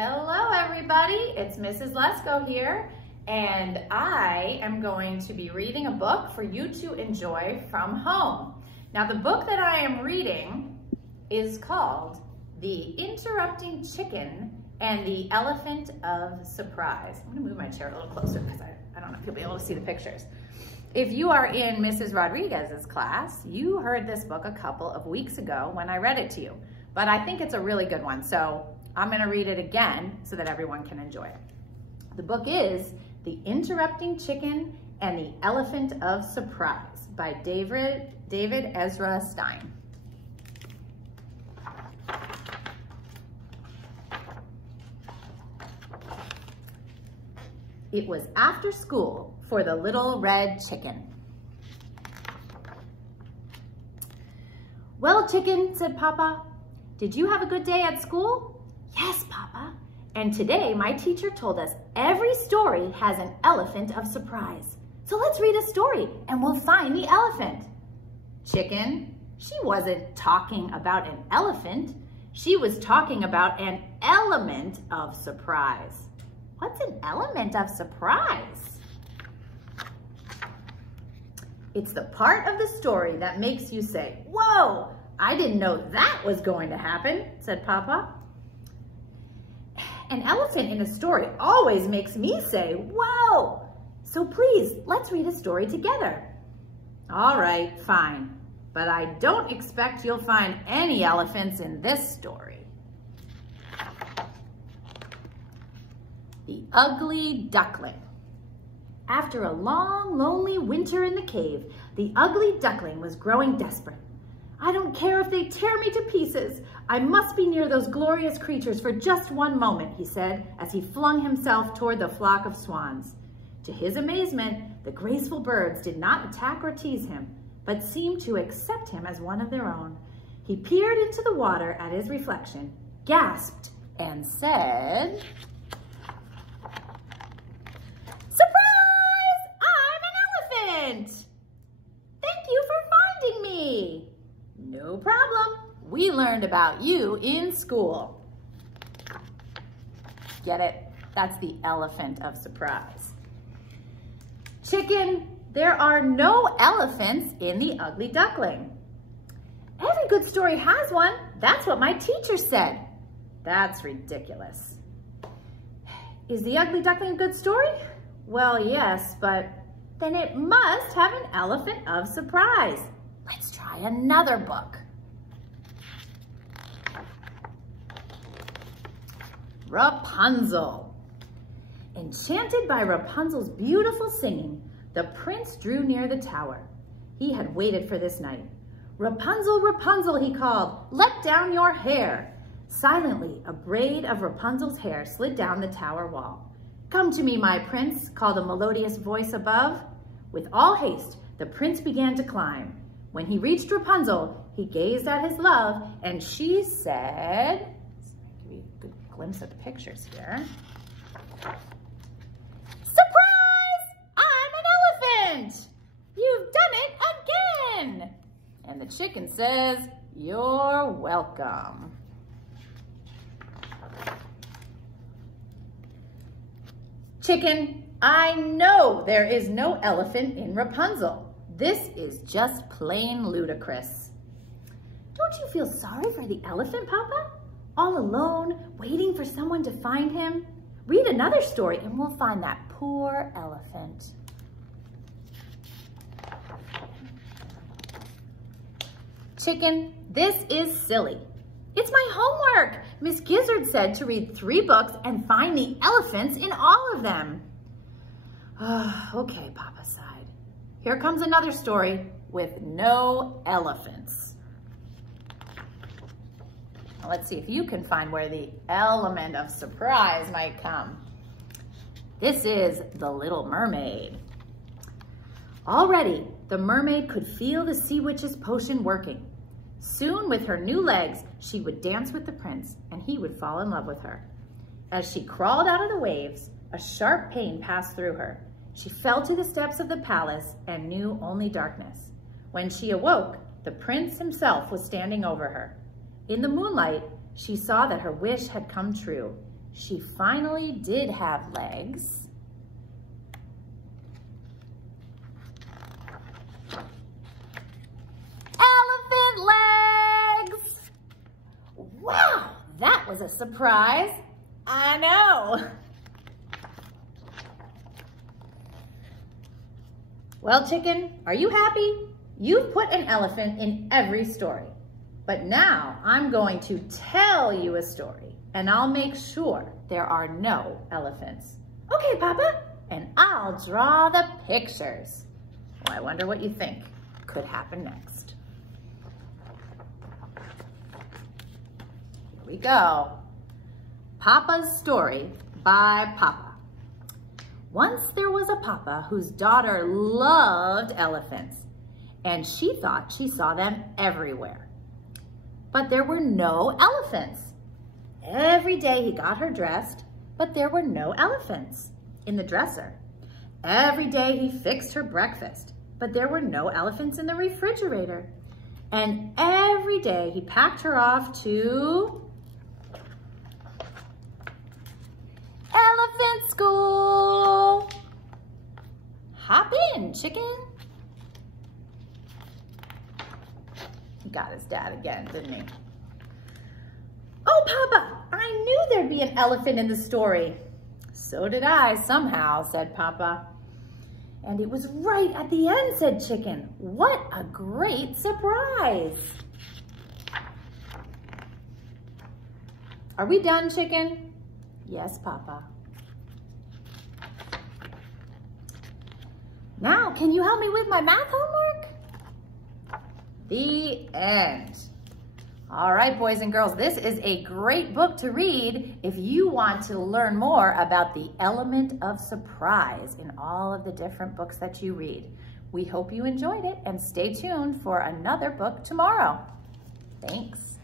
Hello everybody, it's Mrs. Lesko here, and I am going to be reading a book for you to enjoy from home. Now the book that I am reading is called The Interrupting Chicken and the Elephant of Surprise. I'm gonna move my chair a little closer because I don't know if you'll be able to see the pictures. If you are in Mrs. Rodriguez's class, you heard this book a couple of weeks ago when I read it to you, but I think it's a really good one, so I'm gonna read it again so that everyone can enjoy it. The book is The Interrupting Chicken and the Elephant of Surprise by David Ezra Stein. It was after school for the little red chicken. "Well, chicken," said Papa, "did you have a good day at school?" "Yes, Papa. And today my teacher told us every story has an elephant of surprise. So let's read a story and we'll find the elephant." "Chicken, she wasn't talking about an elephant. She was talking about an element of surprise." "What's an element of surprise?" "It's the part of the story that makes you say, 'Whoa, I didn't know that was going to happen,'" said Papa. "An elephant in a story always makes me say, 'Whoa!' So please, let's read a story together." "All right, fine. But I don't expect you'll find any elephants in this story." The Ugly Duckling. After a long, lonely winter in the cave, the ugly duckling was growing desperate. "I don't care if they tear me to pieces. I must be near those glorious creatures for just one moment," he said, as he flung himself toward the flock of swans. To his amazement, the graceful birds did not attack or tease him, but seemed to accept him as one of their own. He peered into the water at his reflection, gasped, and said, "Surprise! I'm an elephant! Thank you for finding me." "No problem. We learned about you in school." Get it? That's the elephant of surprise. "Chicken, there are no elephants in The Ugly Duckling." "Every good story has one. That's what my teacher said." "That's ridiculous." "Is The Ugly Duckling a good story?" "Well, yes, but then it must have an elephant of surprise. Let's try another book." Rapunzel. Enchanted by Rapunzel's beautiful singing, the prince drew near the tower. He had waited for this night. "Rapunzel, Rapunzel," he called, "let down your hair." Silently, a braid of Rapunzel's hair slid down the tower wall. "Come to me, my prince," called a melodious voice above. With all haste, the prince began to climb. When he reached Rapunzel, he gazed at his love, and she said, give you a good glimpse of the pictures here. "Surprise! I'm an elephant! You've done it again!" And the chicken says, "You're welcome." "Chicken, I know there is no elephant in Rapunzel. This is just plain ludicrous." "Don't you feel sorry for the elephant, Papa? All alone, waiting for someone to find him? Read another story and we'll find that poor elephant." "Chicken, this is silly. It's my homework. Miss Gizzard said to read 3 books and find the elephants in all of them." "Okay," Papa sighed. "Here comes another story with no elephants." Now let's see if you can find where the element of surprise might come. This is The Little Mermaid. Already, the mermaid could feel the sea witch's potion working. Soon, with her new legs, she would dance with the prince, and he would fall in love with her. As she crawled out of the waves, a sharp pain passed through her. She fell to the steps of the palace and knew only darkness. When she awoke, the prince himself was standing over her. In the moonlight, she saw that her wish had come true. she finally did have legs. Elephant legs! Wow, that was a surprise. I know. Well, chicken, are you happy? You've put an elephant in every story. But now I'm going to tell you a story, and I'll make sure there are no elephants. Okay, Papa, and I'll draw the pictures. Well, I wonder what you think could happen next. Here we go. Papa's Story by Papa. Once there was a papa whose daughter loved elephants, and she thought she saw them everywhere. But there were no elephants. Every day he got her dressed, but there were no elephants in the dresser. Every day he fixed her breakfast, but there were no elephants in the refrigerator. And every day he packed her off to elephant school. Hop in, chicken. Got his dad again, didn't he? Oh, Papa, I knew there'd be an elephant in the story. So did I, somehow, said Papa. And it was right at the end, said Chicken. What a great surprise. Are we done, Chicken? Yes, Papa. Now, can you help me with my math homework? The end. All right, boys and girls, this is a great book to read if you want to learn more about the element of surprise in all of the different books that you read. We hope you enjoyed it, and stay tuned for another book tomorrow. Thanks.